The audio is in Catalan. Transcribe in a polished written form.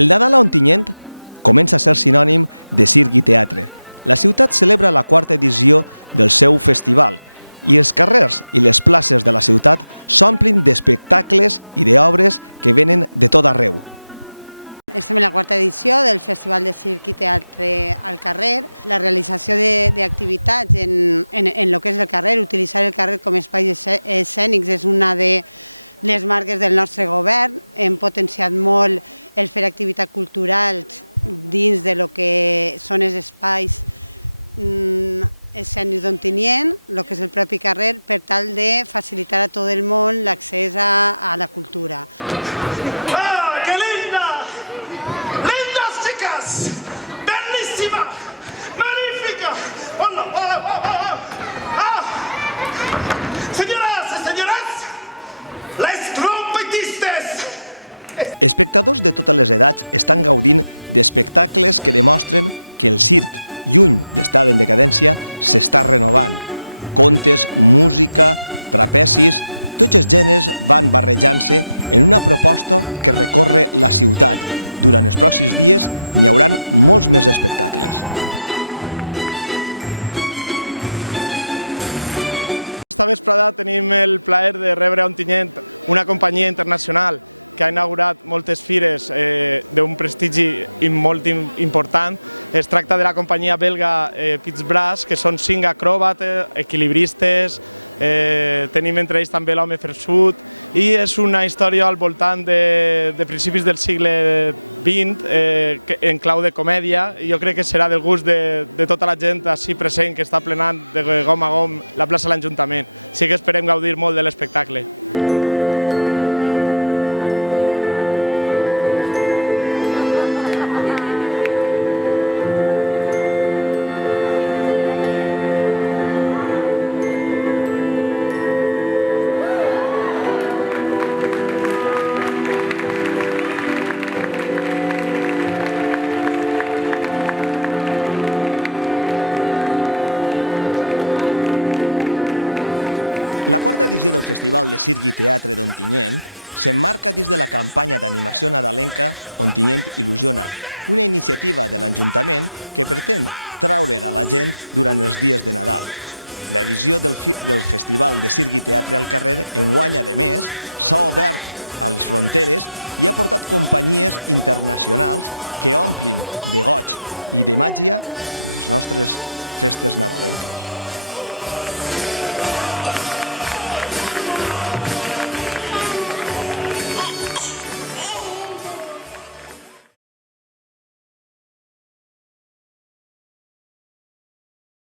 El Nadal a Ontinyent comença a ser sinònim de circ i teatre. La ciutat celebra la quarta edició del seu festival i els carrers i les places de la ciutat s'omplin d'espectacles i d'obres que venen de tot arreu. Estem en la quarta edició del Festival de Circ i Teatre al carrer. La realització d'activitats en el que és el carrer, utilitzar el carrer com a espais escènics és una de les marques del nostre govern. Hem potenciat molt el fer activitats culturals dins de lo que són els espais escènics d'Ontinyent, el que és el propi carrer, per tal de facilitar a tot el món l'accés a la cultura. Espectadors de totes les edats estan gaudint d'espectacles que demostren que el circ, lluny d'estar en decadència, s'està renovant. Contes, música, trapezis, tots els gèneres van barrejant-se en una proposta que recorre la ciutat. Durant els pròxims dies n'hi hauran molts més espectacles. Esta vesprada tenim el plaer de rebre a Ontinyent una companyia internacional que ha inaugurat moltes fires d'un prestigi molt important. Es tracta de la companyia belga Pits Brass, que són 5 acròbates, equilibristes, tenim entre ells també l'home Fersut, i és una història al voltant de principis del segle XX, en clau de comèdia. Jo crec que serà del gust de tota la gent ací present que està plenant de gom a gom la plaça de l'Ajuntament. Sí que esperem gaudir molt de l'espectacle. La quarta edició del Festival de Circ i Teatre d'Ontinyent s'emmarca dins de la campanya d'animació nadalenca Ontinyent Il·lusiona, una iniciativa de l'Ajuntament que pretén traure a la gent durant els dies de Nadal. L'edició del Festival de Circ i Teatre al carrer enguany, a més, s'ha obert a les fronteres i ha portat companyies internacionals que omplin de goig i de màgia les nostres festes nadalenques.